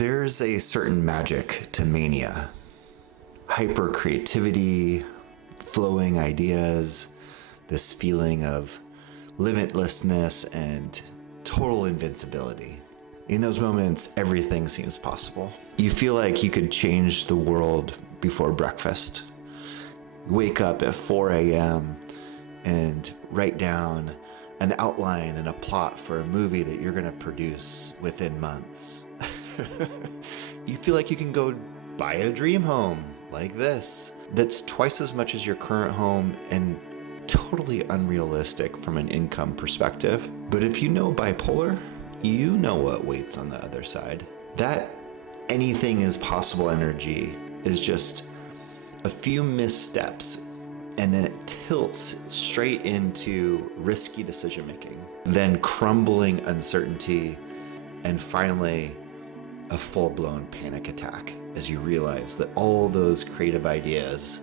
There's a certain magic to mania. Hyper creativity, flowing ideas, this feeling of limitlessness and total invincibility. In those moments, everything seems possible. You feel like you could change the world before breakfast. Wake up at 4 a.m. and write down an outline and a plot for a movie that you're gonna produce within months. You feel like you can go buy a dream home like this that's twice as much as your current home and totally unrealistic from an income perspective. But if you know bipolar, you know what waits on the other side. That anything is possible energy is just a few missteps, and then it tilts straight into risky decision making, then crumbling uncertainty, and finally a full-blown panic attack as you realize that all those creative ideas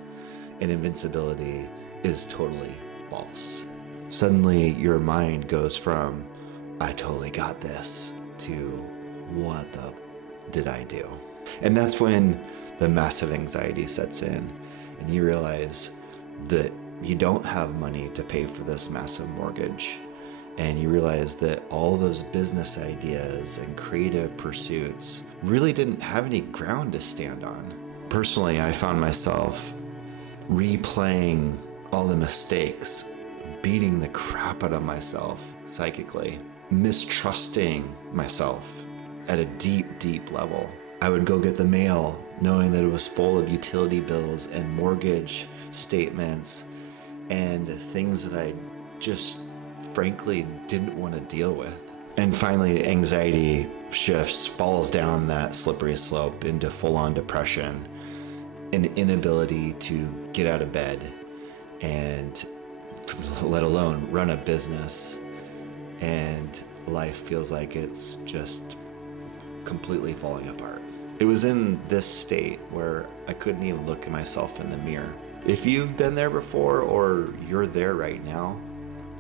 and invincibility is totally false. Suddenly your mind goes from, I totally got this, to what the did I do? And that's when the massive anxiety sets in and you realize that you don't have money to pay for this massive mortgage. And you realize that all those business ideas and creative pursuits really didn't have any ground to stand on. Personally, I found myself replaying all the mistakes, beating the crap out of myself psychically, mistrusting myself at a deep, deep level. I would go get the mail knowing that it was full of utility bills and mortgage statements and things that I just frankly didn't want to deal with. And finally, anxiety shifts, falls down that slippery slope into full-on depression, an inability to get out of bed and let alone run a business, and life feels like it's just completely falling apart. It was in this state where I couldn't even look at myself in the mirror. If you've been there before or you're there right now,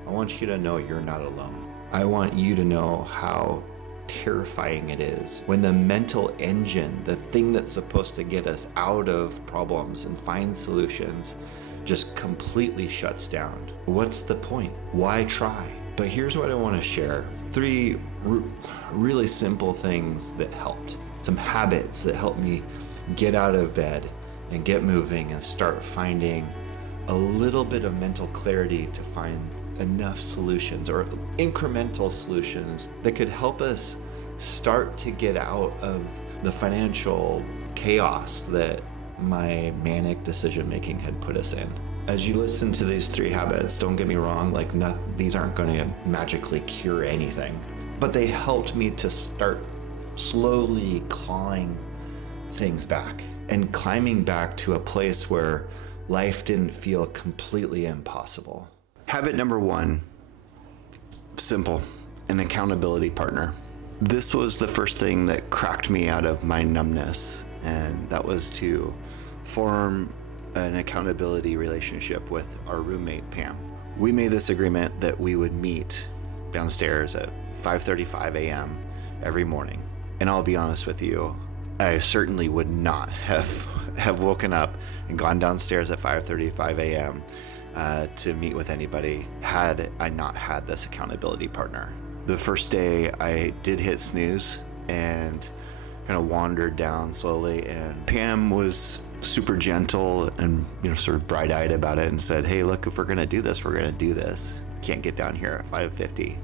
I want you to know you're not alone. I want you to know how terrifying it is when the mental engine, the thing that's supposed to get us out of problems and find solutions, just completely shuts down. What's the point? Why try? But here's what I want to share. 3 really simple things that helped. Some habits that helped me get out of bed and get moving and start finding a little bit of mental clarity to find enough solutions or incremental solutions that could help us start to get out of the financial chaos that my manic decision making had put us in. As you listen to these 3 habits, don't get me wrong, these aren't going to magically cure anything, but they helped me to start slowly clawing things back and climbing back to a place where life didn't feel completely impossible. Habit number 1, simple, an accountability partner. This was the first thing that cracked me out of my numbness, and that was to form an accountability relationship with our roommate, Pam. We made this agreement that we would meet downstairs at 5:35 a.m. every morning. And I'll be honest with you, I certainly would not have woken up and gone downstairs at 5:35 a.m. To meet with anybody had I not had this accountability partner. The first day I did hit snooze and kind of wandered down slowly, and Pam was super gentle and sort of bright-eyed about it and said, hey, look, if we're gonna do this, we're gonna do this. Can't get down here at 5:50.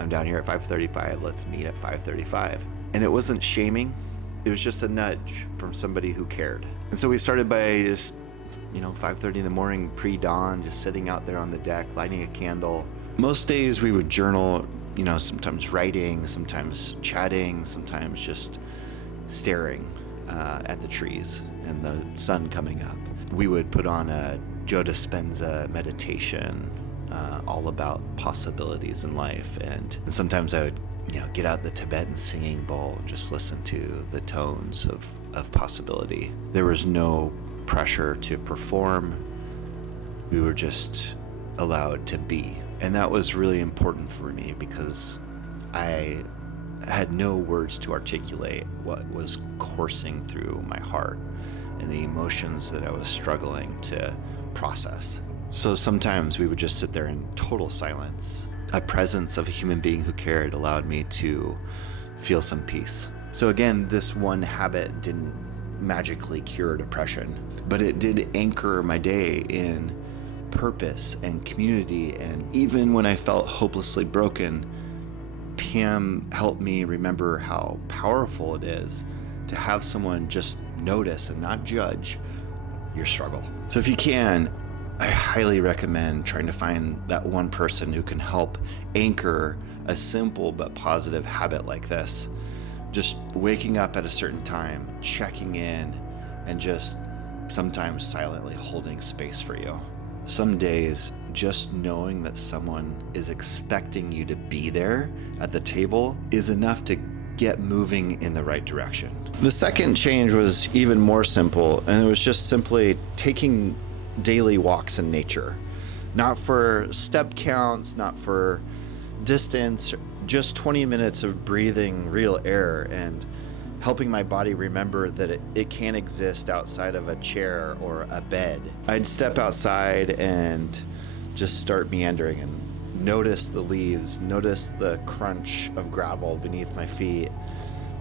I'm down here at 5:35. Let's meet at 5:35. And it wasn't shaming, it was just a nudge from somebody who cared. And so we started by just 5:30 in the morning, pre-dawn, just sitting out there on the deck, lighting a candle. Most days we would journal, sometimes writing, sometimes chatting, sometimes just staring at the trees and the sun coming up. We would put on a Joe Dispenza meditation, all about possibilities in life. And sometimes I would, get out the Tibetan singing bowl and just listen to the tones of possibility. There was no pressure to perform. We were just allowed to be. And that was really important for me because I had no words to articulate what was coursing through my heart and the emotions that I was struggling to process. So sometimes we would just sit there in total silence. A presence of a human being who cared allowed me to feel some peace. So again, this one habit didn't magically cure depression, but it did anchor my day in purpose and community. And even when I felt hopelessly broken, PM helped me remember how powerful it is to have someone just notice and not judge your struggle. So if you can, I highly recommend trying to find that one person who can help anchor a simple but positive habit like this. Just waking up at a certain time, checking in, and just sometimes silently holding space for you. Some days, just knowing that someone is expecting you to be there at the table is enough to get moving in the right direction. The second change was even more simple, and it was just simply taking daily walks in nature. Not for step counts, not for distance, just 20 minutes of breathing real air and helping my body remember that it can't exist outside of a chair or a bed. I'd step outside and just start meandering and notice the leaves, notice the crunch of gravel beneath my feet,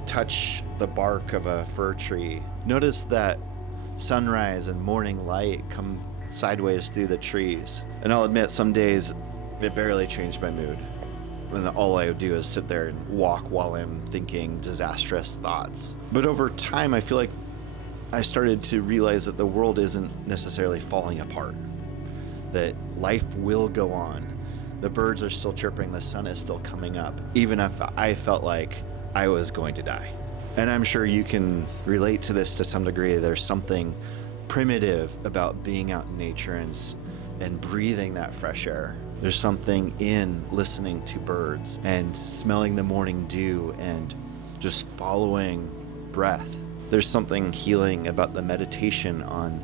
touch the bark of a fir tree, notice that sunrise and morning light come sideways through the trees. And I'll admit, some days it barely changed my mood. And all I would do is sit there and walk while I'm thinking disastrous thoughts. But over time, I feel like I started to realize that the world isn't necessarily falling apart, that life will go on. The birds are still chirping, the sun is still coming up, even if I felt like I was going to die. And I'm sure you can relate to this to some degree. There's something primitive about being out in nature and breathing that fresh air. There's something in listening to birds and smelling the morning dew and just following breath. There's something healing about the meditation on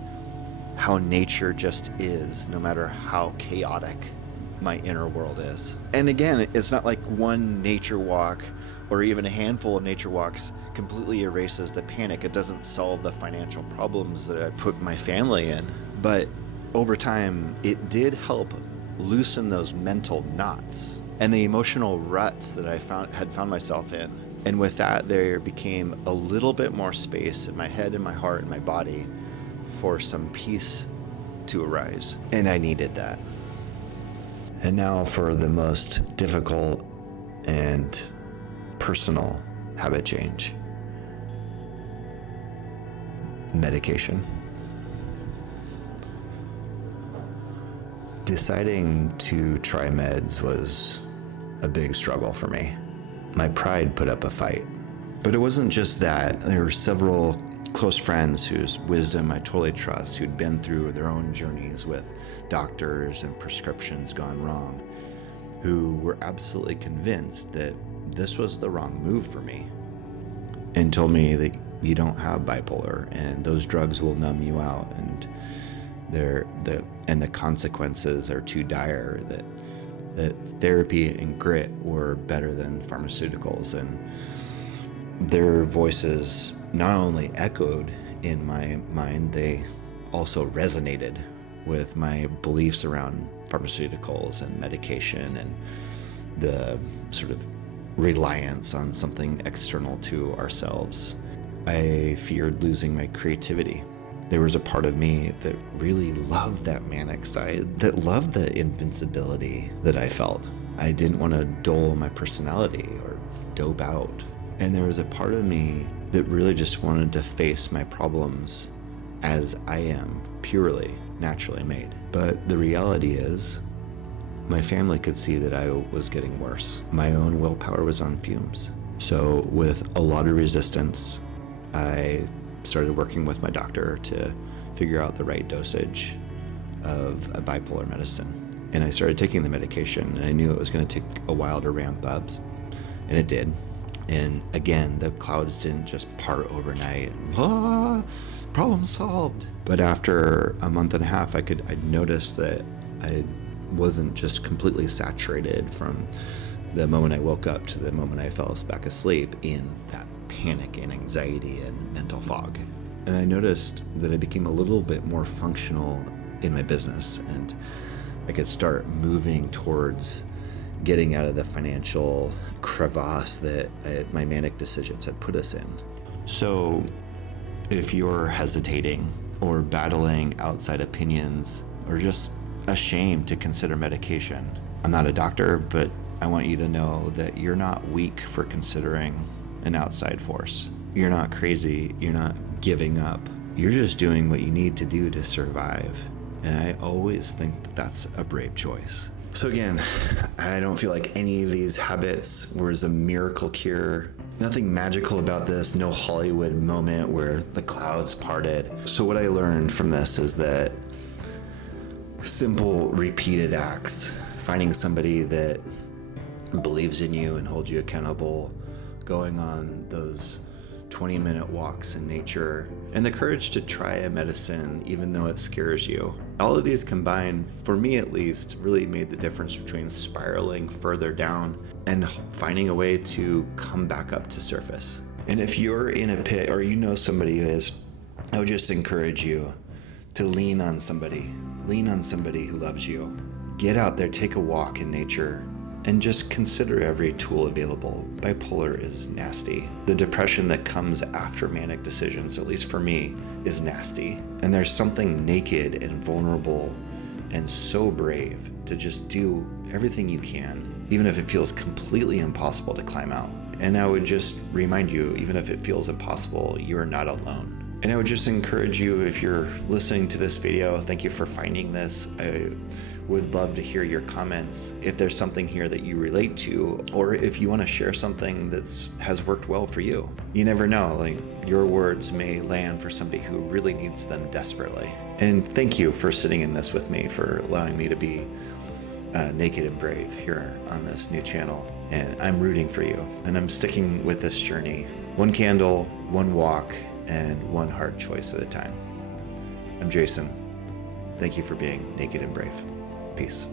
how nature just is, no matter how chaotic my inner world is. And again, it's not like one nature walk or even a handful of nature walks completely erases the panic. It doesn't solve the financial problems that I put my family in. But over time, it did help loosen those mental knots and the emotional ruts that I had found myself in. And with that, there became a little bit more space in my head and my heart and my body for some peace to arise. And I needed that. And now for the most difficult and personal habit change. Medication. Deciding to try meds was a big struggle for me. My pride put up a fight. But it wasn't just that. There were several close friends whose wisdom I totally trust, who'd been through their own journeys with doctors and prescriptions gone wrong, who were absolutely convinced that this was the wrong move for me, and told me that you don't have bipolar and those drugs will numb you out, and the consequences are too dire, that therapy and grit were better than pharmaceuticals. And their voices not only echoed in my mind, they also resonated with my beliefs around pharmaceuticals and medication and the sort of reliance on something external to ourselves. I feared losing my creativity. There was a part of me that really loved that manic side, that loved the invincibility that I felt. I didn't want to dull my personality or dope out. And there was a part of me that really just wanted to face my problems as I am, purely, naturally made. But the reality is, my family could see that I was getting worse. My own willpower was on fumes. So with a lot of resistance, I started working with my doctor to figure out the right dosage of a bipolar medicine. And I started taking the medication, and I knew it was going to take a while to ramp up, and it did. And again, the clouds didn't just part overnight. Problem solved. But after a month and a half, I noticed that I wasn't just completely saturated from the moment I woke up to the moment I fell back asleep in that panic and anxiety and mental fog. And I noticed that I became a little bit more functional in my business, and I could start moving towards getting out of the financial crevasse that my manic decisions had put us in. So if you're hesitating or battling outside opinions or just ashamed to consider medication, I'm not a doctor, but I want you to know that you're not weak for considering an outside force. You're not crazy. You're not giving up. You're just doing what you need to do to survive. And I always think that that's a brave choice. So again, I don't feel like any of these habits was a miracle cure. Nothing magical about this, no Hollywood moment where the clouds parted. So what I learned from this is that simple repeated acts, finding somebody that believes in you and holds you accountable, going on those 20-minute walks in nature, and the courage to try a medicine even though it scares you. All of these combined, for me at least, really made the difference between spiraling further down and finding a way to come back up to surface. And if you're in a pit or you know somebody who is, I would just encourage you to lean on somebody who loves you. Get out there, take a walk in nature, and just consider every tool available. Bipolar is nasty. The depression that comes after manic decisions, at least for me, is nasty. And there's something naked and vulnerable and so brave to just do everything you can, even if it feels completely impossible to climb out. And I would just remind you, even if it feels impossible, you're not alone. And I would just encourage you, if you're listening to this video, thank you for finding this. I would love to hear your comments. If there's something here that you relate to, or if you want to share something that has worked well for you. You never know, like your words may land for somebody who really needs them desperately. And thank you for sitting in this with me, for allowing me to be naked and brave here on this new channel. And I'm rooting for you, and I'm sticking with this journey. One candle, one walk, and one hard choice at a time. I'm Jason. Thank you for being naked and brave. Peace.